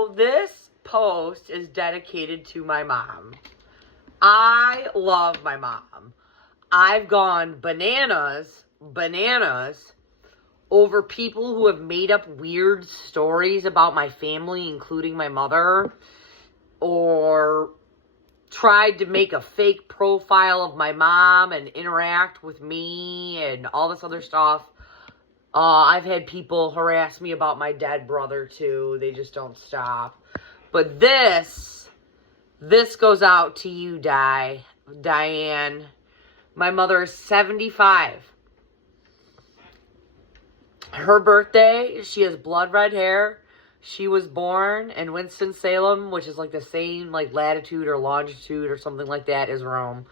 So this post is dedicated to my mom. I love my mom. I've gone bananas over people who have made up weird stories about my family, including my mother, or tried to make a fake profile of my mom and interact with me and all this other stuff. I've had people harass me about my dead brother too. They just don't stop. But this goes out to you, Diane. My mother is 75. Her birthday, she has blood red hair. She was born in Winston-Salem, which is like the same like latitude or longitude or something like that as Rome,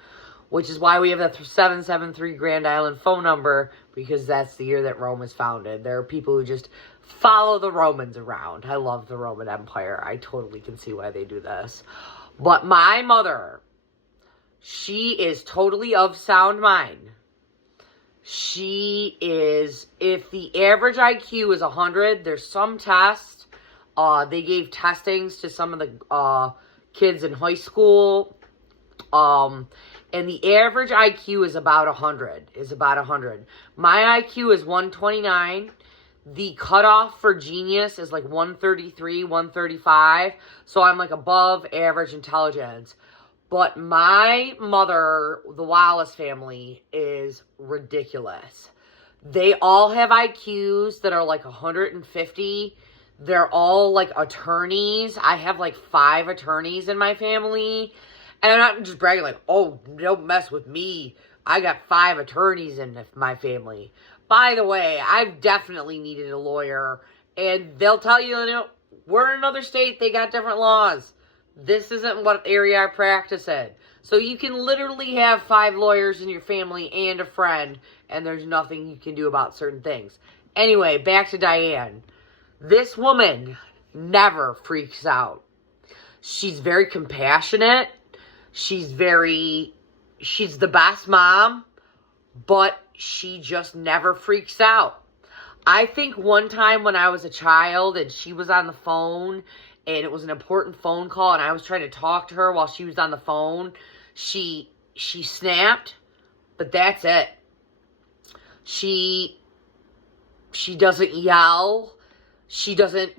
which is why we have the 773 Grand Island phone number, because that's the year that Rome was founded. There are people who just follow the Romans around. I love the Roman Empire. I totally can see why they do this. But my mother, she is totally of sound mind. She is, if the average IQ is 100, there's some tests. They gave testings to some of the kids in high school. And the average IQ is about 100. My IQ is 129. The cutoff for genius is like 133, 135. So I'm like above average intelligence. But my mother, the Wallace family, is ridiculous. They all have IQs that are like 150. They're all like attorneys. I have like 5 attorneys in my family. And I'm not just bragging like, oh, don't mess with me. I got 5 attorneys in my family. By the way, I've definitely needed a lawyer. And they'll tell you, we're in another state. They got different laws. This isn't what area I practice in. So you can literally have 5 lawyers in your family and a friend, and there's nothing you can do about certain things. Anyway, back to Diane. This woman never freaks out. She's very compassionate. She's the best mom, but she just never freaks out. I think one time when I was a child and she was on the phone and it was an important phone call and I was trying to talk to her while she was on the phone, she snapped, but that's it. She doesn't yell. She doesn't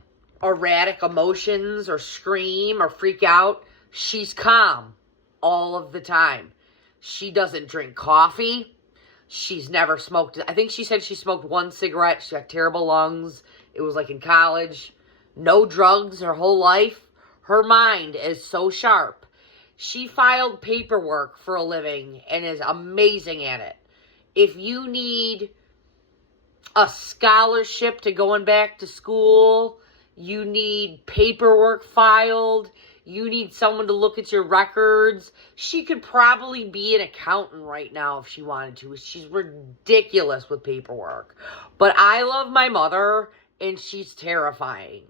erratic emotions or scream or freak out. She's calm all of the time. She doesn't drink coffee. She's never smoked. I think she said she smoked 1 cigarette. She got terrible lungs. It was like in college. No drugs her whole life. Her mind is so sharp. She filed paperwork for a living and is amazing at it. If you need a scholarship to going back to school, you need paperwork filed, you need someone to look at your records, she could probably be an accountant right now if she wanted to. She's ridiculous with paperwork. But I love my mother, and she's terrifying.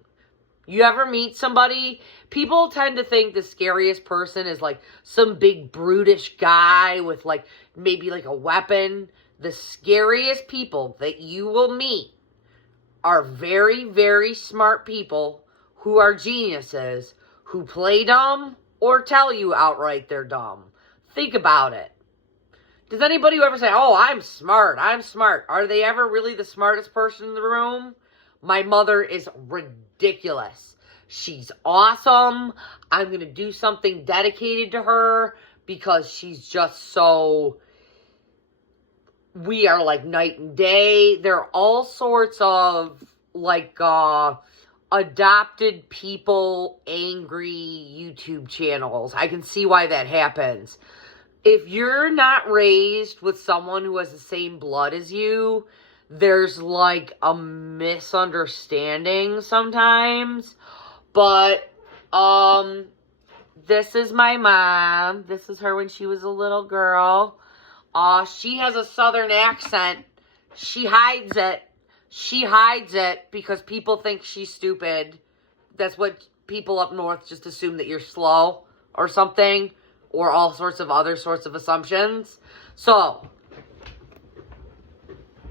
You ever meet somebody, people tend to think the scariest person is like some big brutish guy with like maybe like a weapon. The scariest people that you will meet are very, very smart people who are geniuses, who play dumb or tell you outright they're dumb. Think about it. Does anybody ever say, oh, I'm smart. Are they ever really the smartest person in the room? My mother is ridiculous. She's awesome. I'm going to do something dedicated to her because she's just so... We are like night and day. There are all sorts of like adopted people angry YouTube channels. I can see why that happens. If you're not raised with someone who has the same blood as you, there's like a misunderstanding sometimes. But this is my mom. This is her when she was a little girl. She has a southern accent. She hides it. She hides it because people think she's stupid. That's what people up north just assume, that you're slow or something, or all sorts of other sorts of assumptions. So,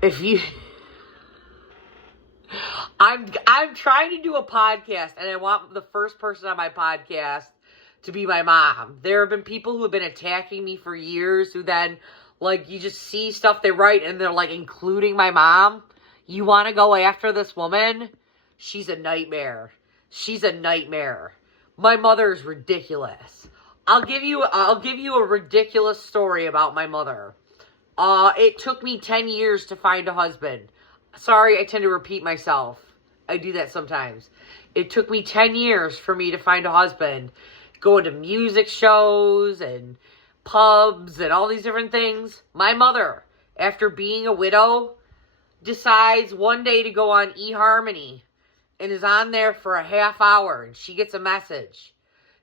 if you... I'm trying to do a podcast, and I want the first person on my podcast to be my mom. There have been people who have been attacking me for years who then, like, you just see stuff they write and they're like, including my mom. You want to go after this woman? She's a nightmare. She's a nightmare. My mother is ridiculous. I'll give you a ridiculous story about my mother. It took me 10 years to find a husband. Sorry, I tend to repeat myself. I do that sometimes. It took me 10 years for me to find a husband. Going to music shows and pubs and all these different things. My mother, after being a widow, decides one day to go on eHarmony and is on there for a half hour, and she gets a message.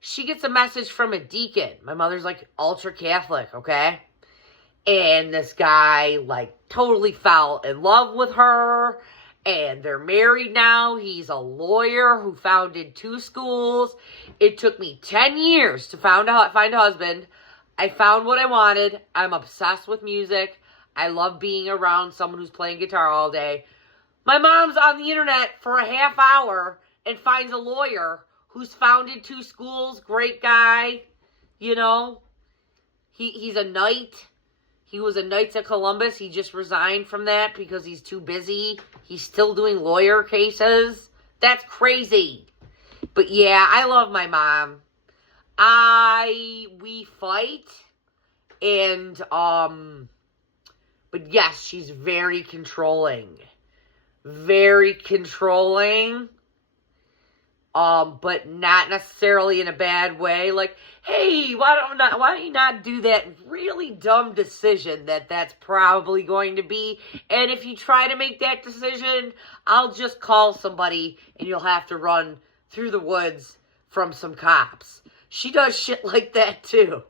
She gets a message from a deacon. My mother's like ultra Catholic, okay? And this guy like totally fell in love with her, and they're married now. He's a lawyer who founded 2 schools. It took me 10 years to find a husband. I found what I wanted. I'm obsessed with music. I love being around someone who's playing guitar all day. My mom's on the internet for a half hour and finds a lawyer who's founded 2 schools. Great guy. You know, he's a knight. He was a Knights of Columbus. He just resigned from that because he's too busy. He's still doing lawyer cases. That's crazy. But yeah, I love my mom. We fight. And, but yes, she's very controlling. Very controlling. But not necessarily in a bad way. Like, hey, why don't you not do that really dumb decision that's probably going to be? And if you try to make that decision, I'll just call somebody and you'll have to run through the woods from some cops. She does shit like that too.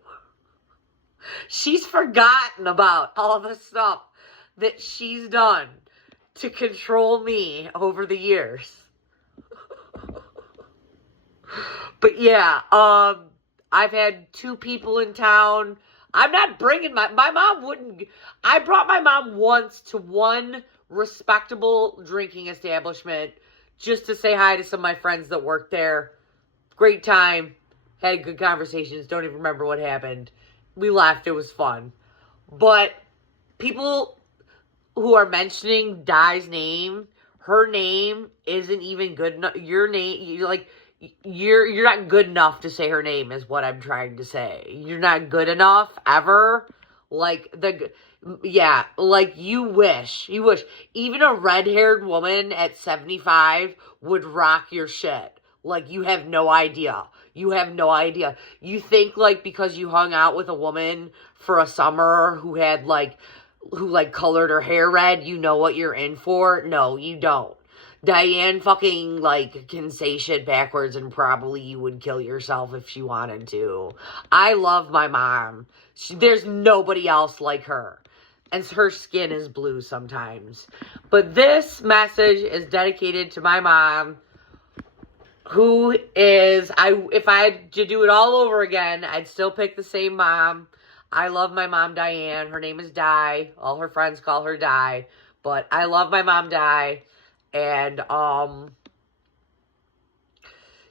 She's forgotten about all the stuff that she's done to control me over the years. But yeah, I've had 2 people in town. I'm not bringing my mom wouldn't. I brought my mom once to one respectable drinking establishment just to say hi to some of my friends that worked there. Great time. Had good conversations. Don't even remember what happened. We laughed. It was fun. But people who are mentioning Di's name, her name isn't even good enough. Your name, you're not good enough to say her name is what I'm trying to say. You're not good enough ever. Like you wish even a red-haired woman at 75 would rock your shit. Like, you have no idea. You have no idea. You think, like, because you hung out with a woman for a summer who colored her hair red, you know what you're in for? No, you don't. Diane fucking, can say shit backwards and probably you would kill yourself if she wanted to. I love my mom. There's nobody else like her. And her skin is blue sometimes. But this message is dedicated to my mom, who is, if I had to do it all over again, I'd still pick the same mom. I love my mom, Diane. Her name is Di. All her friends call her Di. But I love my mom, Di. And,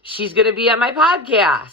she's going to be on my podcast.